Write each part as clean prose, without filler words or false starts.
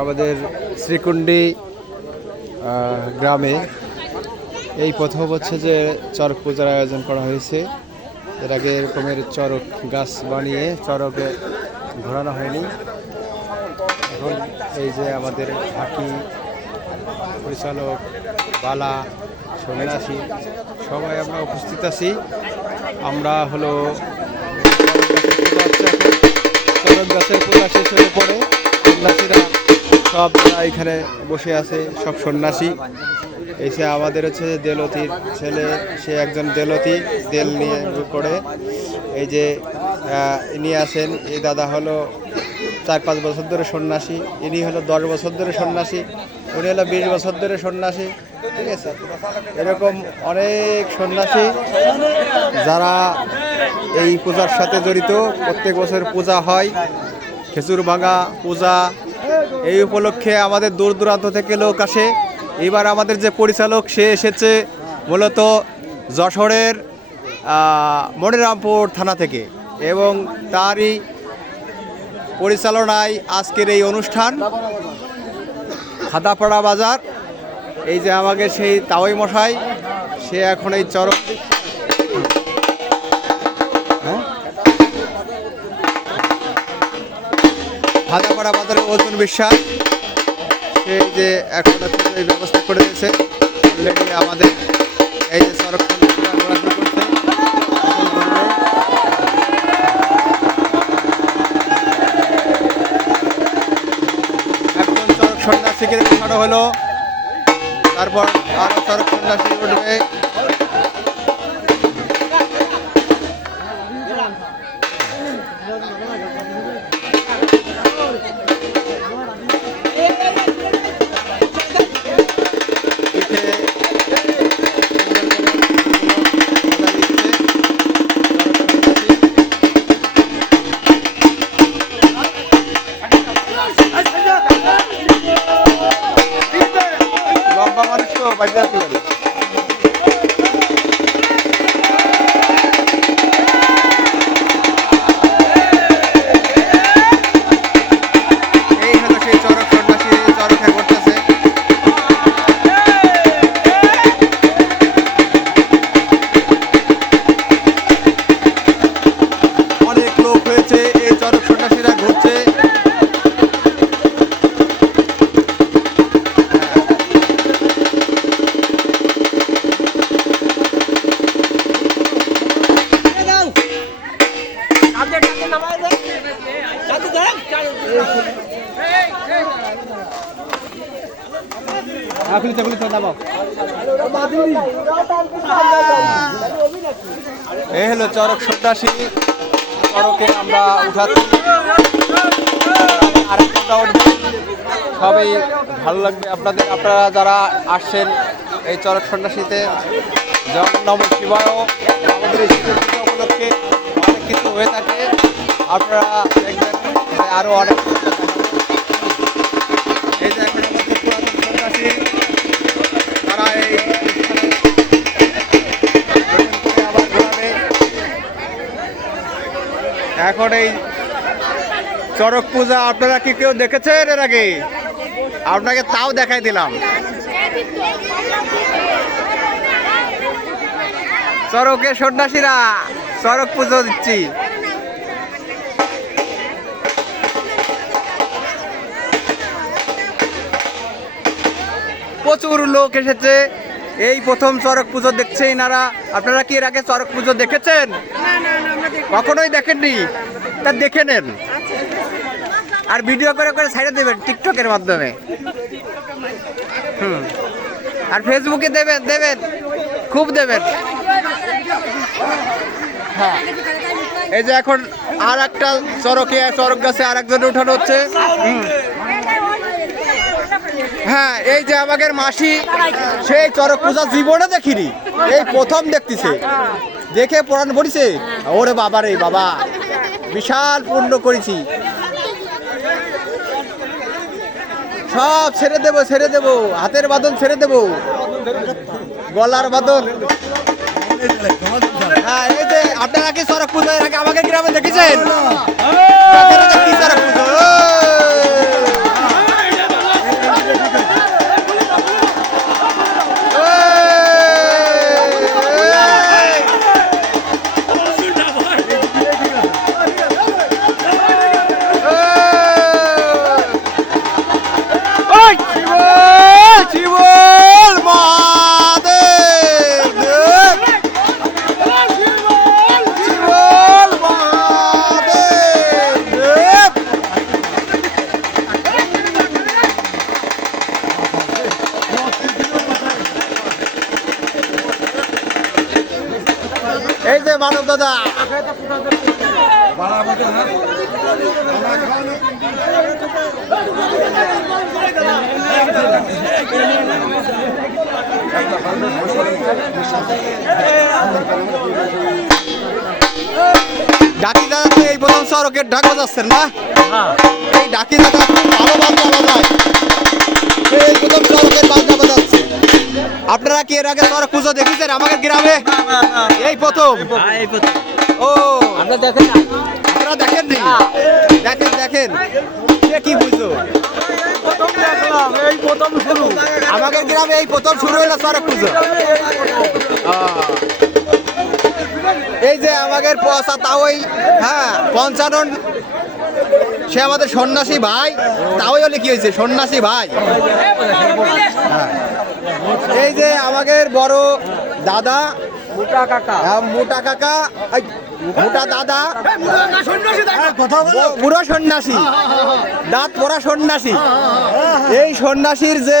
আমাদের শ্রীকুণ্ডী গ্রামে এই প্রথম হচ্ছে যে চড়ক পূজার আয়োজন করা হয়েছে। এর আগে এরকমের চড়ক গাছ বানিয়ে চড়কে ঘোরানো হয়নি। এখন এই যে আমাদের ঢাকি পরিচালক বালা সন্ন্যাসী সবাই আমরা উপস্থিত আছি। আমরা হলো চড়ক গাছের পূজা শেষ হয়ে পড়ে সন্ন্যাসীরা সব এখানে বসে আছে, সব সন্ন্যাসী এসে আমাদের হচ্ছে দেলতির ছেলে, সে একজন দেলতি দেল নিয়ে করে এই যে ইনি আছেন। এই দাদা হলো 4-5 বছর ধরে সন্ন্যাসী, ইনি হলো 10 বছর ধরে সন্ন্যাসী, উনি হলো 20 বছর ধরে সন্ন্যাসী। ঠিক আছে, এরকম অনেক সন্ন্যাসী যারা এই পূজার সাথে জড়িত। প্রত্যেক বছর পূজা হয়, খেজুর ভাঙা পূজা। এই উপলক্ষে আমাদের দূর দূরান্ত থেকে লোক আসে। এবার আমাদের যে পরিচালক সে এসেছে মূলত যশোরের মনিরামপুর থানা থেকে, এবং তারই পরিচালনায় আজকের এই অনুষ্ঠান খাদাপাড়া বাজার। এই যে আমাকে সেই তাওই মশাই, সে এখন এই চরক খাদাপাড়া বাজারের ওজন বিশ্বাস, সে যে এখন এই ব্যবস্থা করে দিয়েছে। অলরেডি আমাদের এই যে চরক এখন চরক সন্ন্যাসীকে দেখানো হলো, তারপর আরো চরক সন্ন্যাসী উঠবে। লম্বা মানুষ তো বাড়িতে আসতে পারে। এই হলো সেই চরক সন্ন্যাসী, চরকে করতেছে। অনেক লোক হয়েছে, এই চরক সন্ন্যাসীরা ঘুরছে। এই হলো চরক সন্ন্যাসী, চরকে আমরা উঠাচ্ছি। আরেকটা উঠবে, সবাই ভালো লাগবে আপনাদের। আপনারা যারা আসছেন এই চরক সন্ন্যাসীতে, যেমন নম শিবায় আমাদের এই শীতের পূজা উপলক্ষে অনেক কিছু হয়ে থাকে। আপনারা দেখবেন আরও অনেক এই যে এখন আমাদের পুরাতন সন্ন্যাসী তারা এই আবার ঘোরাবে। এখন এই চরক পূজা আপনারা কি কেউ দেখেছেন এর আগে? আপনাকে তাও দেখাই দিলাম। চরকে সন্ন্যাসীরা চরক পুজো দিচ্ছি। প্রচুর লোক এসেছে, এই প্রথম চরক পুজো দেখছে এনারা। আপনারা কি এর আগে চরক পুজো দেখেছেন? কখনোই দেখেননি? তা দেখে নেন, আর ভিডিও করে করে ছাড়ে দেবেন টিকটকের মাধ্যমে। আর ফেসবুকে দেবেন, দেবেন খুব দেবেন। হ্যাঁ, এই যে এখন আর একটা চরকে চরক গাছে আর একজনে উঠানো হচ্ছে। হ্যাঁ, এই যে আমাদের মাসি, সেই চরক পূজা জীবনে দেখিনি, এই প্রথম দেখতেছে। দেখে পড়ান পড়িছে, ওরে বাবা রে বাবা, বিশাল পূর্ণ করেছি। সব ছেড়ে দেবো, ছেড়ে দেবো, হাতের বাঁধন ছেড়ে দেবো, গলার বাঁধন। হ্যাঁ, এই যে আপনারা কি চরক পূজা এর আগে আমাদের গ্রামে দেখেছেন? চরক পূজা মানব দাদা। ডাকি দাদা তো এই প্রথম সড়কের ঢাকা যাচ্ছেন না? এই ডাকি দাদা ভালো বাল চালা যায়, এই প্রথম সড়কের বাল চাপা যাচ্ছে। আপনারা কি এর আগে সড়ক পুজো দেখেছেন আমাদের গ্রামে? এই প্রথম। ও আপনারা দেখেন না? আপনারা দেখেননি? দেখেন দেখেন, সে কি বুঝো? এই প্রথম শুরু আমাদের গ্রামে এই প্রথম শুরু হলো সড়ক পুজো। এই যে আমাদের পয়সা তাও ওই হ্যাঁ 55, সে আমাদের সন্ন্যাসী ভাই, তাও হলে কি হয়েছে সন্ন্যাসী ভাই। হ্যাঁ। এই যে আমাদের বড় দাদা মোটা কাকা, মোটা কাকা, এই মোটা দাদা, পুরো সন্ন্যাসী, দাঁত পড়া সন্ন্যাসী। এই সন্ন্যাসীর যে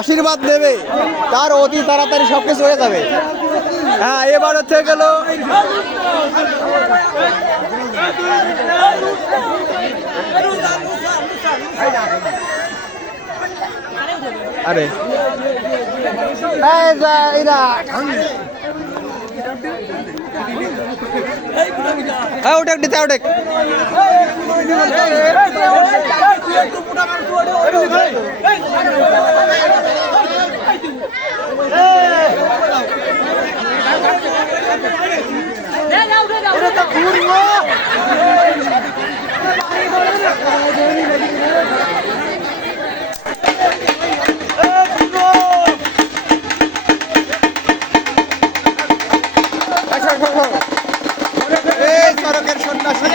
আশীর্বাদ নেবে তার অতি তাড়াতাড়ি সবকিছু হয়ে যাবে। হ্যাঁ, এবার হচ্ছে গেল আরে ওটা দিতে ওটা এই সড়কের সন্ন্যাসী।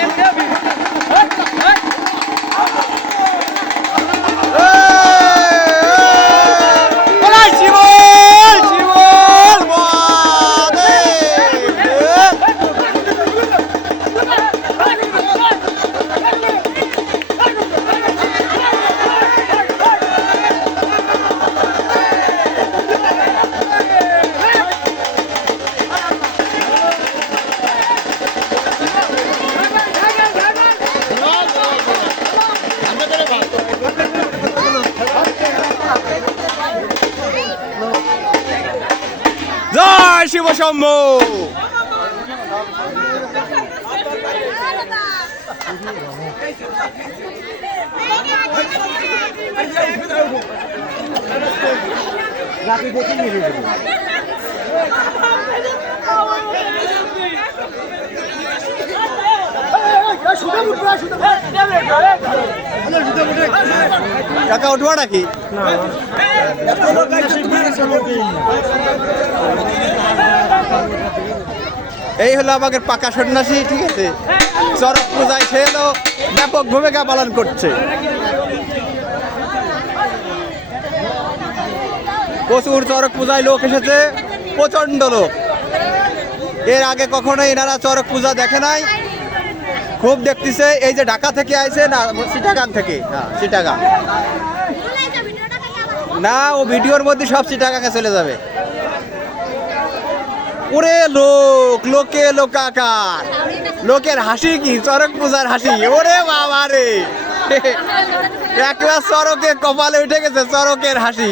জয় শিব শম্ভু। কাকা উঠবা নাকি? এই হলো আমাদের পাকা সন্ন্যাসী, ঠিক আছে। চরক পূজায় সে হলো ব্যাপক ভূমিকা পালন করছে। প্রচুর চরক পূজায় লোক এসেছে, প্রচন্ড লোক। এর আগে কখনো এনারা চরক পূজা দেখে নাই, খুব দেখতেছে। এই যে ঢাকা থেকে আইছে না, চিটাগাং থেকে, হ্যাঁ চিটাগাং না, ও ভিডিওর মধ্যে সব চিটাগাঙে চলে যাবে। ওরে লোক, লোকে লোকাকার, লোকের হাসি কি চরক পূজার হাসি। ওরে বাবা রে, একবার চরকে কপালে উঠে গেছে চরকের হাসি।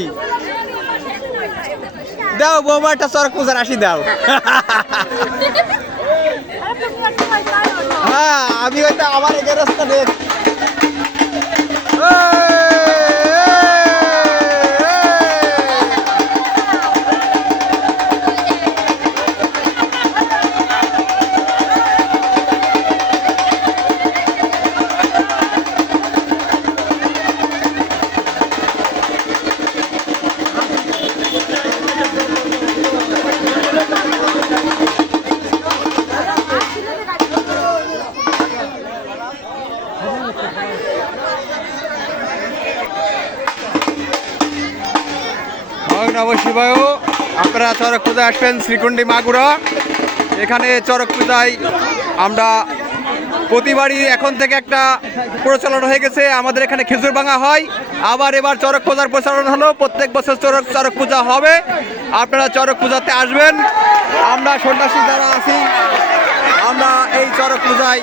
দাও বৌমা একটা চরক পূজার হাসি দাও। হ্যাঁ, আমি হয়তো আমার এগের রাস্তা দেখ। নমঃ শিবায়। আপনারা চরক পূজায় আসবেন শ্রীকুণ্ডী মাগুরা। এখানে চরক পূজায় আমরা প্রতিবারই এখন থেকে একটা প্রচলন হয়ে গেছে, আমাদের এখানে খেজুর ভাঙা হয়। আবার এবার চড়ক পূজার প্রচলন হলো, প্রত্যেক বছর চড়ক পূজা হবে, আপনারা চড়ক পূজাতে আসবেন। আমরা সন্ন্যাসী যারা আছি আমরা এই চড়ক পূজায়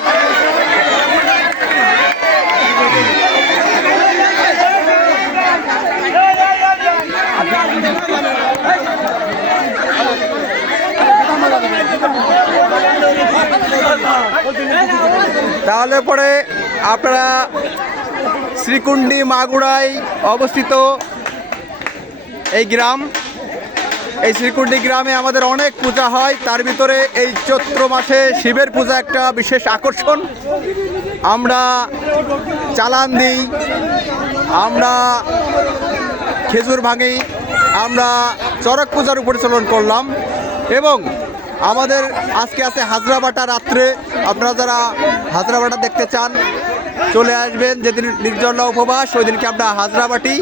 তাহলে পরে আপনারা শ্রীকুণ্ডী মাগুরায় অবস্থিত এই গ্রাম, এই শ্রীকুণ্ডী গ্রামে আমাদের অনেক পূজা হয়। তার ভিতরে এই চৈত্র মাসে শিবের পূজা একটা বিশেষ আকর্ষণ। আমরা চালান দিই, আমরা খেজুর ভাঙি, আমরা চড়ক পূজার উপরে চলন করলাম। এবং আমাদের আজকে আছে হাজরাবাটা রাত্রে, আপনারা যারা হাজরাবাটা দেখতে চান চলে আসবেন। যেদিন নির্জলা উপবাস ওই দিনকে আমরা হাজরাবাটি,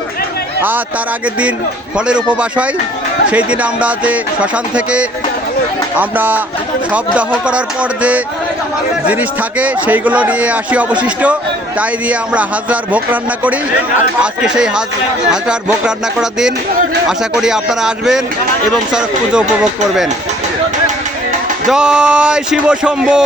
আর তার আগের দিন ফলের উপবাস হয়। সেই দিন আমরা যে শ্মশান থেকে আমরা সব দাহ করার পর যে জিনিস থাকে সেইগুলো নিয়ে আসি অবশিষ্ট, তাই দিয়ে আমরা হাজরার ভোগ রান্না করি। আজকে সেই হাজরার ভোগ রান্না করার দিন, আশা করি আপনারা আসবেন এবং চড়ক পুজো উপভোগ করবেন। জয় শিব শম্ভু।